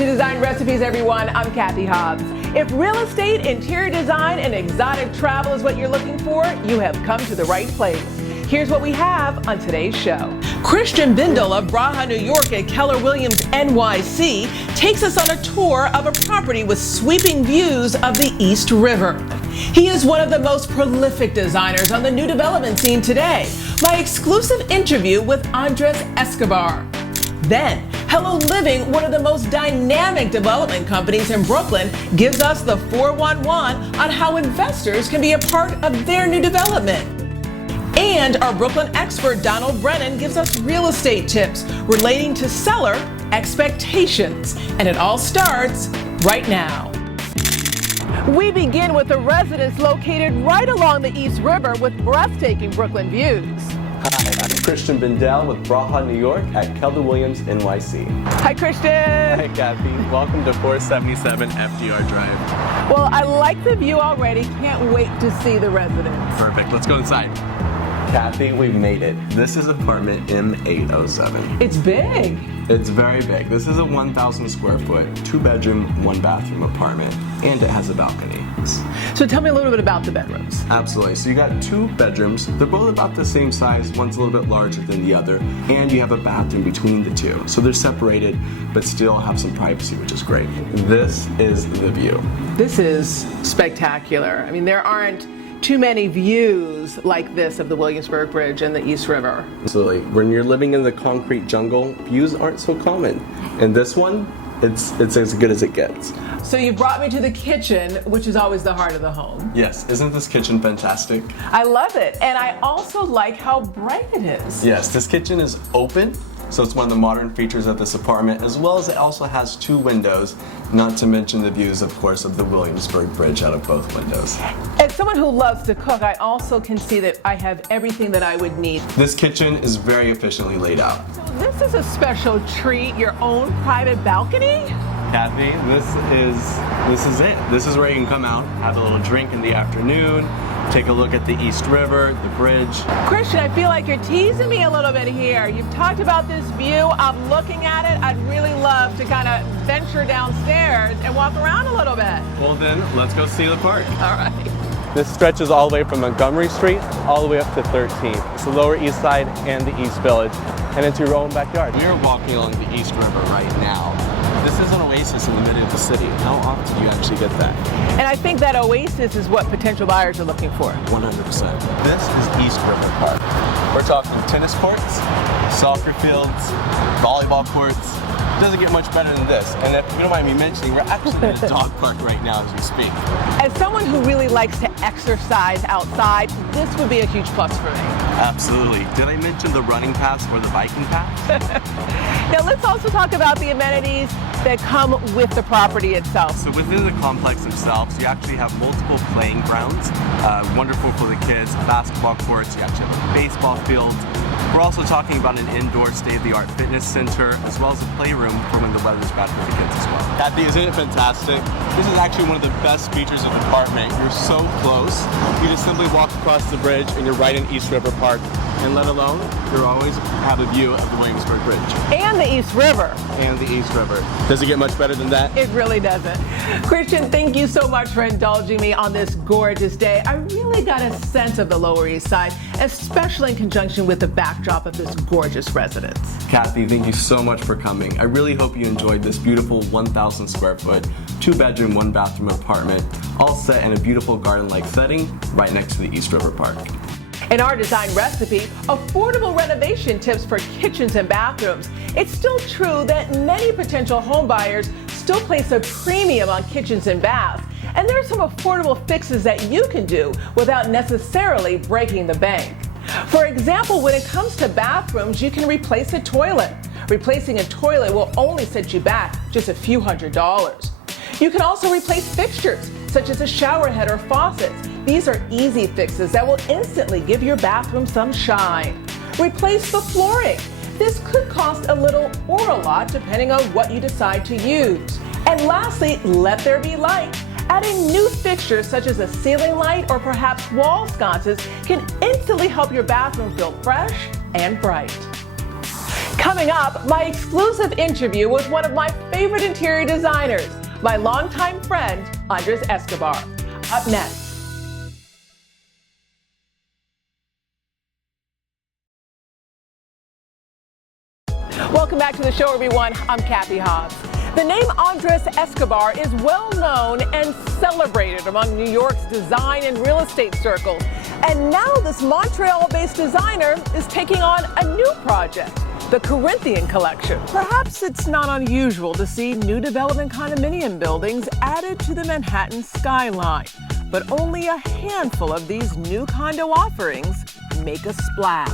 to Design Recipes, everyone. I'm Cathy Hobbs. If real estate, interior design, and exotic travel is what you're looking for, you have come to the right place. Here's what we have on today's show. Christian Bindel of Bracha, New York at Keller Williams NYC takes us on a tour of a property with sweeping views of the East River. He is one of the most prolific designers on the new development scene today. My exclusive interview with Andres Escobar. Then, Hello Living, one of the most dynamic development companies in Brooklyn, gives us the 411 on how investors can be a part of their new development. And our Brooklyn expert, Brennan, gives us real estate tips relating to seller expectations. And it all starts right now. We begin with a residence located right along the East River with breathtaking Brooklyn views. Hi, I'm Christian Bindel with Bracha, New York at Keller Williams NYC. Hi, Christian. Hi, Kathy. Welcome to 477 FDR Drive. Well, I like the view already. Can't wait to see the residence. Perfect. Let's go inside. Kathy, we've made it. This is apartment M807. It's big. It's very big. This is a 1,000 square foot, 2-bedroom, 1-bathroom apartment, and it has a balcony. So tell me a little bit about the bedrooms. Absolutely. So you got 2 bedrooms. They're both about the same size. One's a little bit larger than the other, and you have a bathroom between the 2. So they're separated, but still have some privacy, which is great. This is the view. This is spectacular. I mean, there aren't too many views like this of the Williamsburg Bridge and the East River. Absolutely. When you're living in the concrete jungle, views aren't so common. And this one, it's as good as it gets. So you brought me to the kitchen, which is always the heart of the home. Yes, isn't this kitchen fantastic? I love it, and I also like how bright it is. Yes, this kitchen is open, so it's one of the modern features of this apartment, as well as it also has 2 windows, not to mention the views, of course, of the Williamsburg Bridge out of both windows. As someone who loves to cook, I also can see that I have everything that I would need. This kitchen is very efficiently laid out. So this is a special treat, your own private balcony? Kathy, this is it. This is where you can come out, have a little drink in the afternoon, take a look at the East River, the bridge. Christian, I feel like you're teasing me a little bit here. You've talked about this view. I'm looking at it. I'd really love to kind of venture downstairs and walk around a little bit. Well then, let's go see the park. All right. This stretches all the way from Montgomery Street all the way up to 13th. It's the Lower East Side and the East Village, and it's your own backyard. We are walking along the East River right now. This is an oasis in the middle of the city. How often do you actually get that? And I think that oasis is what potential buyers are looking for. 100%. This is East River Park. We're talking tennis courts, soccer fields, volleyball courts. It doesn't get much better than this. And if you don't mind me mentioning, we're actually in a dog park right now as we speak. As someone who really likes to exercise outside, this would be a huge plus for me. Absolutely. Did I mention the running paths or the biking paths? Now let's also talk about the amenities that come with the property itself. So within the complex themselves, you actually have multiple playing grounds, wonderful for the kids, basketball courts, you actually have a baseball field. We're also talking about an indoor state-of-the-art fitness center, as well as a playroom for when the weather's bad for the kids as well. Kathy, isn't it fantastic? This is actually one of the best features of the apartment. You're so close. You just simply walk across the bridge and you're right in East River Park. And let alone, you always have a view of the Williamsburg Bridge. And the East River. And the East River. Does it get much better than that? It really doesn't. Christian, thank you so much for indulging me on this gorgeous day. I really got a sense of the Lower East Side, especially in conjunction with the backdrop of this gorgeous residence. Kathy, thank you so much for coming. I really hope you enjoyed this beautiful 1,000 square foot, 2-bedroom, 1-bathroom apartment, all set in a beautiful garden-like setting right next to the East River Park. In our design recipe, affordable renovation tips for kitchens and bathrooms. It's still true that many potential home buyers still place a premium on kitchens and baths. And there are some affordable fixes that you can do without necessarily breaking the bank. For example, when it comes to bathrooms, you can replace a toilet. Replacing a toilet will only set you back just a few $100s. You can also replace fixtures, such as a shower head or faucets. These are easy fixes that will instantly give your bathroom some shine. Replace the flooring. This could cost a little or a lot depending on what you decide to use. And lastly, let there be light. Adding new fixtures such as a ceiling light or perhaps wall sconces can instantly help your bathroom feel fresh and bright. Coming up, my exclusive interview with one of my favorite interior designers, my longtime friend, Andres Escobar. Up next. Welcome back to the show, everyone. I'm Cathy Hobbs. The name Andres Escobar is well known and celebrated among New York's design and real estate circles. And now this Montreal-based designer is taking on a new project, the Corinthian Collection. Perhaps it's not unusual to see new development condominium buildings added to the Manhattan skyline, but only a handful of these new condo offerings make a splash.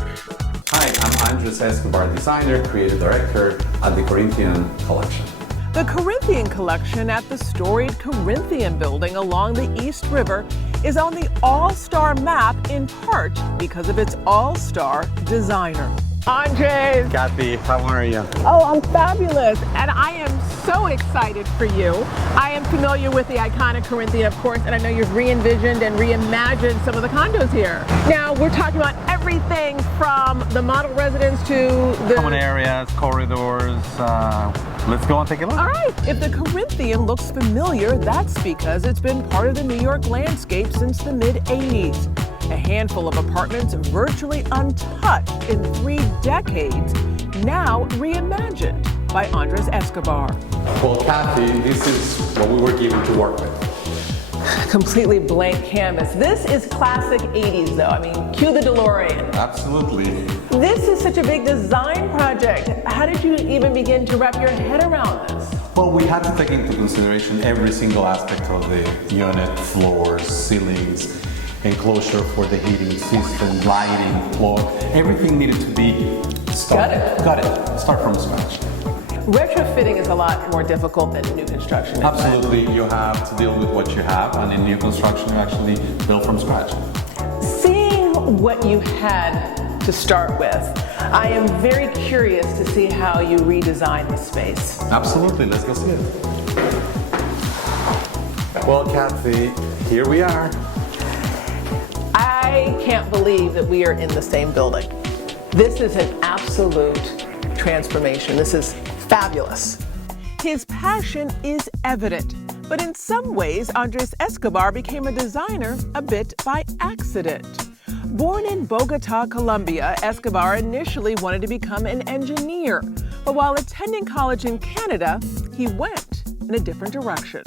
Hi, I'm Andres Escobar, designer, creative director at the Corinthian Collection. The Corinthian Collection at the storied Corinthian building along the East River is on the all-star map in part because of its all-star designer. Andres! Cathy, how are you? Oh, I'm fabulous, and I am so excited for you. I am familiar with the iconic Corinthian, of course, and I know you've re-envisioned and reimagined some of the condos here. Now, we're talking about everything from the model residence to the common areas, corridors. Let's go and take a look. All right. If the Corinthian looks familiar, that's because it's been part of the New York landscape since the mid-'80s. A handful of apartments virtually untouched in 3 decades, now reimagined by Andres Escobar. Well, Cathy, this is what we were given to work with. Completely blank canvas. This is classic 80s, though. I mean, cue the DeLorean. Absolutely. This is such a big design project. How did you even begin to wrap your head around this? Well, we had to take into consideration every single aspect of the unit, floors, ceilings, enclosure for the heating system, lighting, floor. Everything needed to be started. Got it. Start from scratch. Retrofitting is a lot more difficult than new construction. Absolutely. You have to deal with what you have, and in new construction, you actually build from scratch. Seeing what you had to start with, I am very curious to see how you redesign the space. Absolutely. Let's go see it. Well, Cathy, here we are. I can't believe that we are in the same building. This is an absolute transformation. This is fabulous. His passion is evident, but in some ways, Andres Escobar became a designer a bit by accident. Born in Bogota, Colombia, Escobar initially wanted to become an engineer, but while attending college in Canada, he went in a different direction.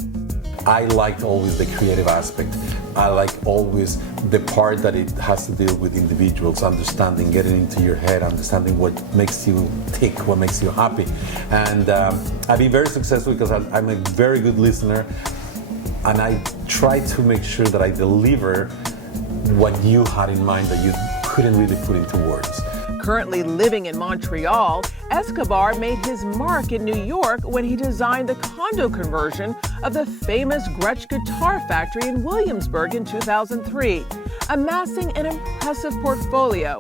I liked always the creative aspect. I like always the part that it has to deal with individuals, understanding, getting into your head, understanding what makes you tick, what makes you happy. And I've been very successful because I'm a very good listener, and I try to make sure that I deliver what you had in mind that you couldn't really put into words. Currently living in Montreal, Escobar made his mark in New York when he designed the condo conversion of the famous Gretsch guitar factory in Williamsburg in 2003, amassing an impressive portfolio.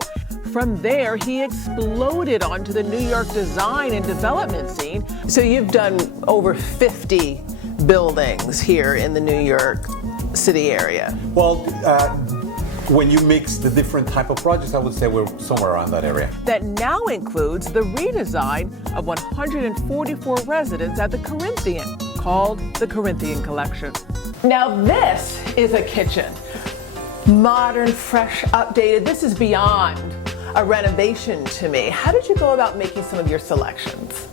From there, he exploded onto the New York design and development scene. So you've done over 50 buildings here in the New York City area. Well, when you mix the different type of projects, I would say we're somewhere around that area. That now includes the redesign of 144 residents at the Corinthian, called the Corinthian Collection. Now this is a kitchen. Modern, fresh, updated. This is beyond a renovation to me. How did you go about making some of your selections?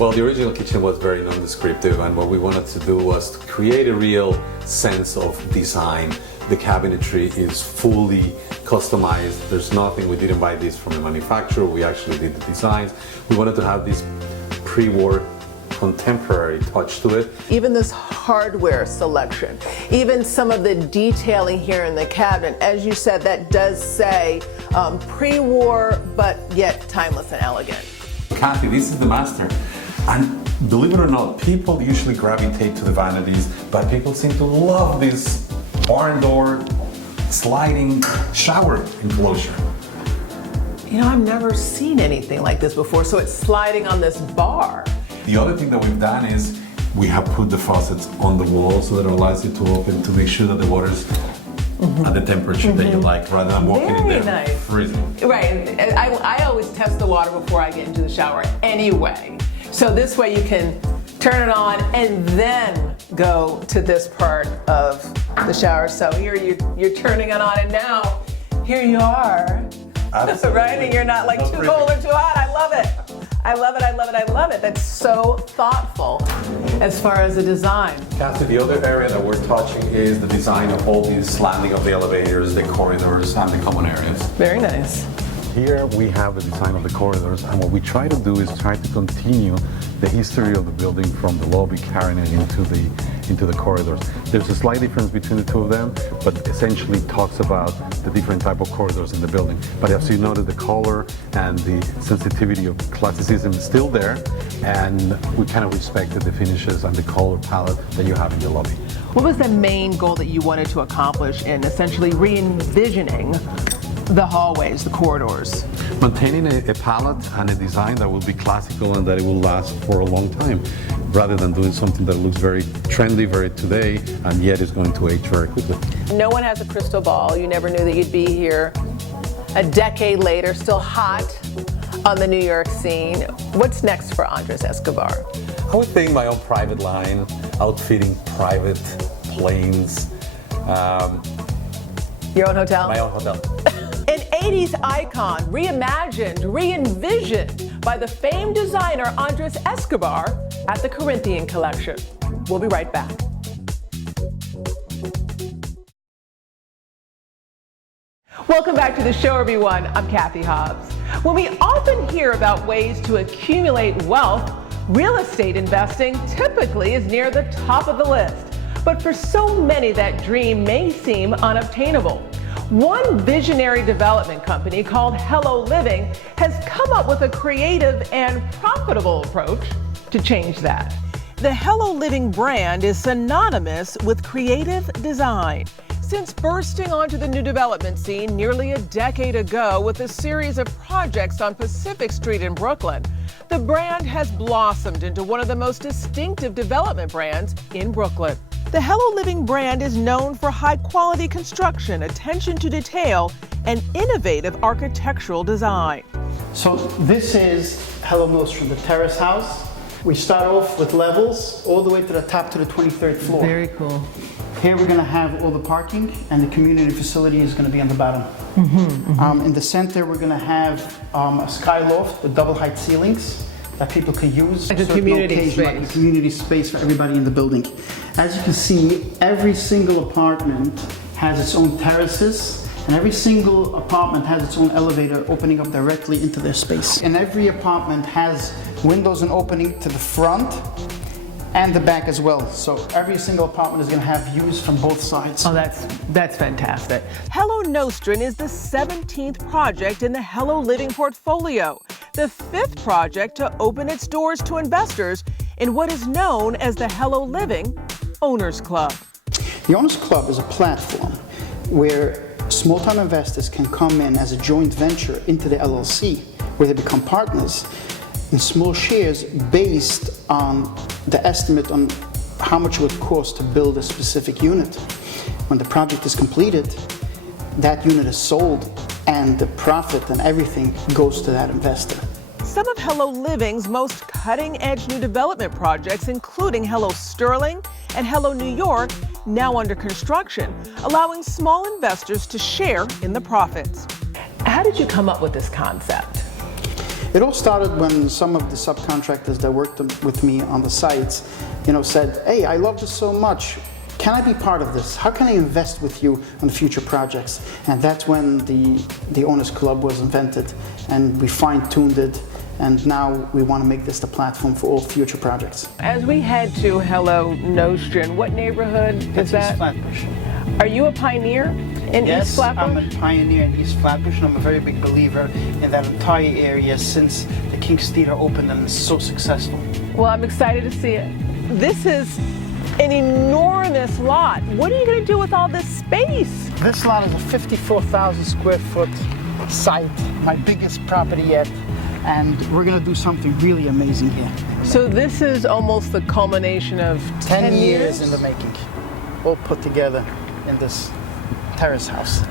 Well, the original kitchen was very non-descriptive, and what we wanted to do was to create a real sense of design. The cabinetry is fully customized. There's nothing, we didn't buy this from a manufacturer, we actually did the designs. We wanted to have this pre-war contemporary touch to it. Even this hardware selection, even some of the detailing here in the cabinet, as you said, that does say pre-war, but yet timeless and elegant. Cathy, this is the master. And believe it or not, people usually gravitate to the vanities, but people seem to love this barn door sliding shower enclosure. You know, I've never seen anything like this before, so it's sliding on this bar. The other thing that we've done is we have put the faucets on the wall so that it allows you to open to make sure that the water's at the temperature that you like, rather than walking in Very there nice. freezing. Right, and I always test the water before I get into the shower anyway. So this way you can turn it on and then go to this part of the shower. So here you're turning it on, and now here you are. Absolutely. Right, and you're not like No too freezing. cold or too hot. I love it. I love it, I love it, I love it. That's so thoughtful as far as the design. Kathy, the other area that we're touching is the design of all these landing of the elevators, the corridors, and the common areas. Very nice. Here we have the design of the corridors, and what we try to do is try to continue the history of the building from the lobby, carrying it into the corridors. There's a slight difference between the two of them, but essentially talks about the different type of corridors in the building. But as you noted, the color and the sensitivity of classicism is still there, and we kind of respected the finishes and the color palette that you have in the lobby. What was the main goal that you wanted to accomplish in essentially re-envisioning the hallways, the corridors? Maintaining a palette and a design that will be classical and that it will last for a long time, rather than doing something that looks very trendy, very today, and yet is going to age very quickly. No one has a crystal ball. You never knew that you'd be here a decade later, still hot on the New York scene. What's next for Andres Escobar? I would think my own private line, outfitting private planes, Your own hotel? my own hotel. An 80s icon, reimagined, re-envisioned by the famed designer Andres Escobar at the Corinthian Collection. We'll be right back. Welcome back to the show, everyone. I'm Cathy Hobbs. When we often hear about ways to accumulate wealth, real estate investing typically is near the top of the list. But for so many, that dream may seem unobtainable. One visionary development company called Hello Living has come up with a creative and profitable approach to change that. The Hello Living brand is synonymous with creative design. Since bursting onto the new development scene nearly a decade ago with a series of projects on Pacific Street in Brooklyn, the brand has blossomed into one of the most distinctive development brands in Brooklyn. The Hello Living brand is known for high-quality construction, attention to detail, and innovative architectural design. So this is Hello Nostrum, the terrace house. We start off with levels all the way to the top to the 23rd floor. Very cool. Here we're going to have all the parking, and the community facility is going to be on the bottom. In the center we're going to have a sky loft with double height ceilings that people can use. Like a certain community occasion, like space. a community space for everybody in the building. As you can see, every single apartment has its own terraces, and every single apartment has its own elevator opening up directly into their space. And every apartment has windows and opening to the front and the back as well. So every single apartment is going to have views from both sides. Oh, that's fantastic. Hello Nostrum is the 17th project in the Hello Living portfolio, the 5th project to open its doors to investors in what is known as the Hello Living Owners Club. The Owners Club is a platform where small-time investors can come in as a joint venture into the LLC, where they become partners in small shares based on the estimate on how much it would cost to build a specific unit. When the project is completed, that unit is sold and the profit and everything goes to that investor. Some of Hello Living's most cutting-edge new development projects, including Hello Sterling and Hello New York, now under construction, allowing small investors to share in the profits. How did you come up with this concept? It all started when some of the subcontractors that worked with me on the sites, said, "Hey, I love this so much. Can I be part of this? How can I invest with you on future projects?" And that's when the Owners Club was invented, and we fine-tuned it, and now we want to make this the platform for all future projects. As we head to Hello Nostrum, what neighborhood is That's that? East Flatbush. Are you a pioneer in Yes, East Flatbush? I'm a pioneer in East Flatbush, and I'm a very big believer in that entire area since the King's Theater opened and is so successful. Well, I'm excited to see it. This is an enormous lot. What are you going to do with all this space? This lot is a 54,000 square foot site, my biggest property yet, and we're going to do something really amazing here. So this is almost the culmination of 10 10 years in the making, all put together in this terrace house.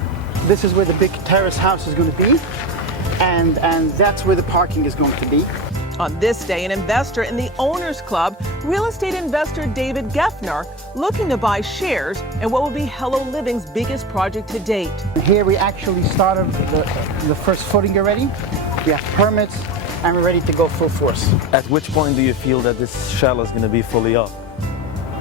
This is where the big terrace house is going to be, and that's where the parking is going to be. On this day, an investor in the Owners Club, real estate investor David Geffner, looking to buy shares in what will be Hello Living's biggest project to date. Here we actually started the first footing already. We have permits, and we're ready to go full force. At which point do you feel that this shell is going to be fully up?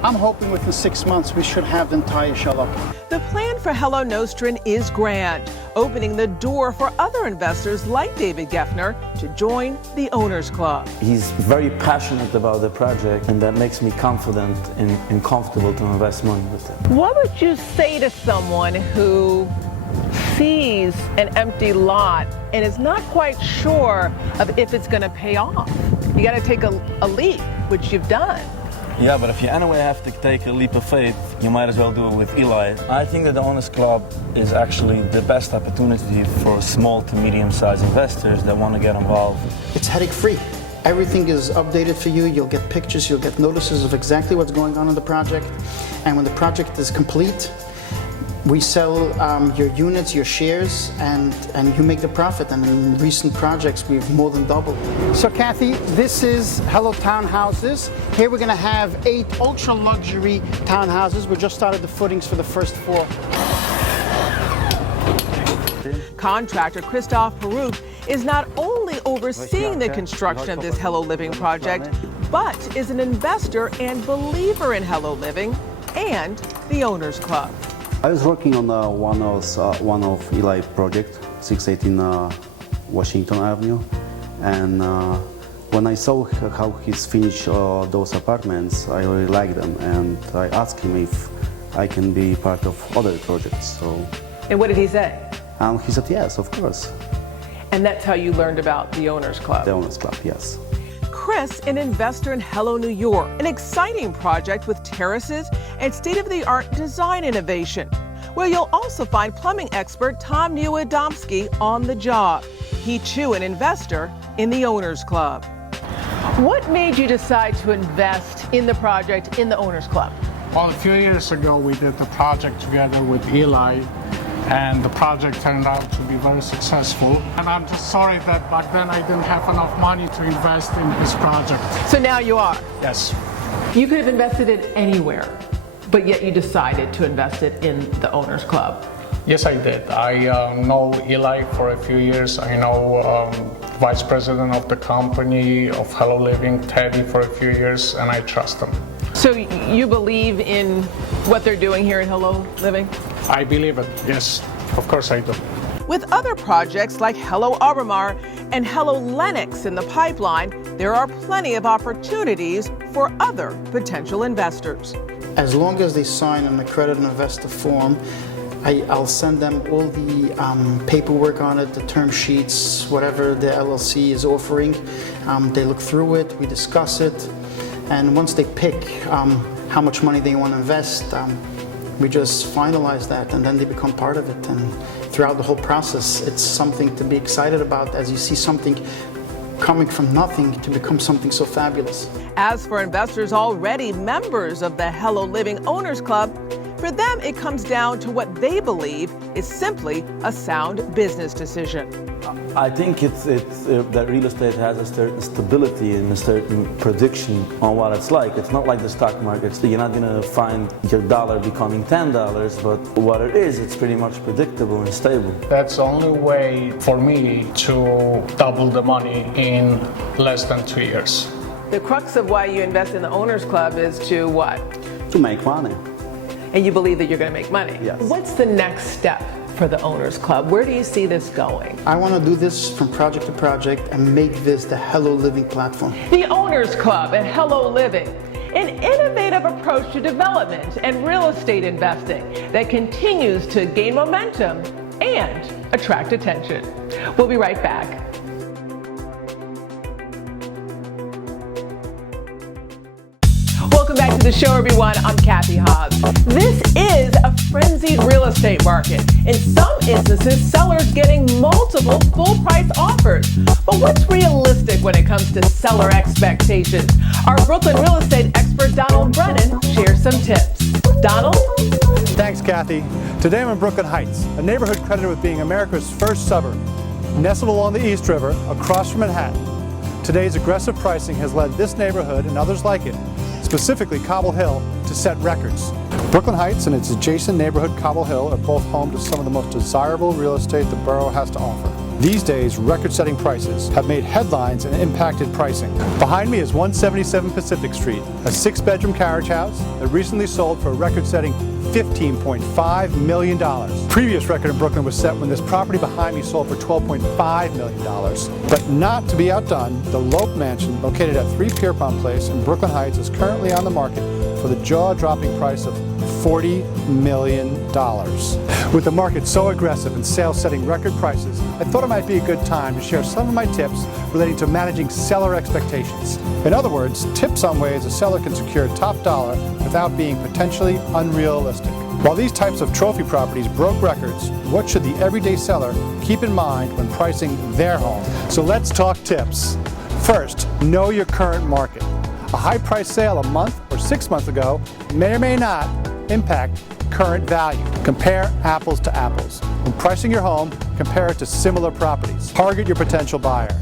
I'm hoping within 6 months we should have the entire shell up. The plan for Hello Nostrin is grand, opening the door for other investors like David Geffner to join the Owners Club. He's very passionate about the project, and that makes me confident and comfortable to invest money with him. What would you say to someone who sees an empty lot and is not quite sure of if it's going to pay off? You got to take a leap, which you've done. Yeah, but if you anyway have to take a leap of faith, you might as well do it with Eli. I think that the Owners Club is actually the best opportunity for small to medium-sized investors that want to get involved. It's headache-free. Everything is updated for you. You'll get pictures, you'll get notices of exactly what's going on in the project. And when the project is complete, we sell your units, your shares, and you make the profit. And in recent projects, we've more than doubled. So Kathy, this is Hello Townhouses. Here we're gonna have 8 ultra luxury townhouses. We just started the footings for the first 4. Contractor Christophe Perouk is not only overseeing the construction of this Hello Living project, but is an investor and believer in Hello Living and the Owners Club. I was working on one of Eli project, 618 Washington Avenue, and when I saw how he's finished those apartments, I really liked them, and I asked him if I can be part of other projects. And what did he say? He said yes, of course. And that's how you learned about the Owners Club? The Owners Club, yes. Chris, an investor in Hello New York, an exciting project with terraces and state-of-the-art design innovation, where you'll also find plumbing expert Tom Niewiadomski on the job. He too an investor in the Owners Club. What made you decide to invest in the project in the Owners Club? Well, a few years ago we did the project together with Eli, and the project turned out to be very successful. And I'm just sorry that back then I didn't have enough money to invest in this project. So now you are? Yes. You could have invested it anywhere, but yet you decided to invest it in the Owners Club. Yes, I did. I know Eli for a few years. I know Vice President of the company of Hello Living, Teddy, for a few years, and I trust them. So you believe in what they're doing here at Hello Living? I believe it, yes. Of course I do. With other projects like Hello Albemarle and Hello Lenox in the pipeline, there are plenty of opportunities for other potential investors. As long as they sign an accredited investor form, I'll send them all the paperwork on it, the term sheets, whatever the LLC is offering. They look through it, we discuss it, and once they pick how much money they want to invest, we just finalize that, and then they become part of it. And throughout the whole process, it's something to be excited about as you see something coming from nothing to become something so fabulous. As for investors already members of the Hello Living Owners Club, for them it comes down to what they believe is simply a sound business decision. I think it's that real estate has a certain stability and a certain prediction on what it's like. It's not like the stock market. So you're not going to find your dollar becoming $10, but what it is, it's pretty much predictable and stable. That's the only way for me to double the money in less than 2 years. The crux of why you invest in the Owners Club is to what? To make money. And you believe that you're going to make money. Yes. What's the next step for the Owners Club? Where do you see this going? I want to do this from project to project and make this the Hello Living platform. The Owners Club at Hello Living, an innovative approach to development and real estate investing that continues to gain momentum and attract attention. We'll be right back. Welcome back to the show, everyone. I'm Cathy Hobbs. This is a frenzied real estate market. In some instances, sellers getting multiple full-price offers. But what's realistic when it comes to seller expectations? Our Brooklyn real estate expert, Brennan, shares some tips. Donald? Thanks, Kathy. Today I'm in Brooklyn Heights, a neighborhood credited with being America's first suburb. Nestled along the East River, across from Manhattan, today's aggressive pricing has led this neighborhood and others like it, specifically Cobble Hill, to set records. Brooklyn Heights and its adjacent neighborhood Cobble Hill are both home to some of the most desirable real estate the borough has to offer. These days, record-setting prices have made headlines and impacted pricing. Behind me is 177 Pacific Street, a 6-bedroom carriage house that recently sold for a record-setting $15.5 million. Previous record in Brooklyn was set when this property behind me sold for $12.5 million. But not to be outdone, the Lope Mansion, located at 3 Pierpont Place in Brooklyn Heights, is currently on the market for the jaw-dropping price of $40 million. With the market so aggressive and sales setting record prices, I thought it might be a good time to share some of my tips relating to managing seller expectations. In other words, tips on ways a seller can secure top dollar without being potentially unrealistic. While these types of trophy properties broke records, what should the everyday seller keep in mind when pricing their home? So let's talk tips. First, know your current market. A high-priced sale a month or 6 months ago may or may not impact current value. Compare apples to apples. When pricing your home, compare it to similar properties. Target your potential buyer.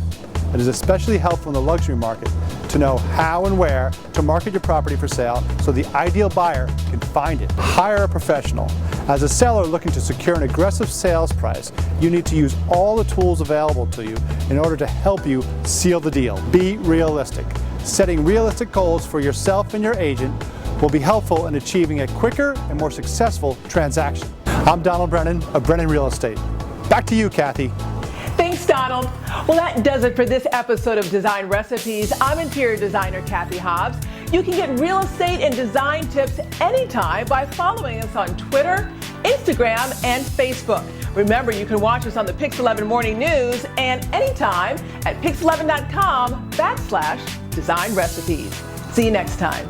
It is especially helpful in the luxury market to know how and where to market your property for sale so the ideal buyer can find it. Hire a professional. As a seller looking to secure an aggressive sales price, you need to use all the tools available to you in order to help you seal the deal. Be realistic. Setting realistic goals for yourself and your agent will be helpful in achieving a quicker and more successful transaction. I'm Donald Brennan of Brennan Real Estate. Back to you, Kathy. Thanks, Donald. Well, that does it for this episode of Design Recipes. I'm interior designer Cathy Hobbs. You can get real estate and design tips anytime by following us on Twitter, Instagram, and Facebook. Remember, you can watch us on the Pix 11 Morning News and anytime at pix11.com/design recipes. See you next time.